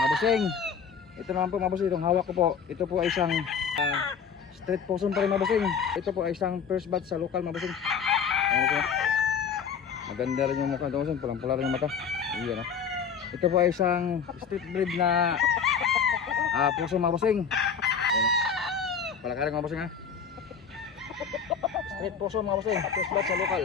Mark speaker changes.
Speaker 1: Mga bossing. Ito naman po mga. Itong hawak ko po. Ito po ay isang ah, street possum pa rin mga. Ito po ay isang first batch sa local mga po. Maganda rin yung mukha ito bossing. Pulang-pula rin yung mata. Iyan ah. Ito po ay isang street breed na ah, puso mga ah. Palakarin mga bossing ha. Street puso mga. First batch sa local.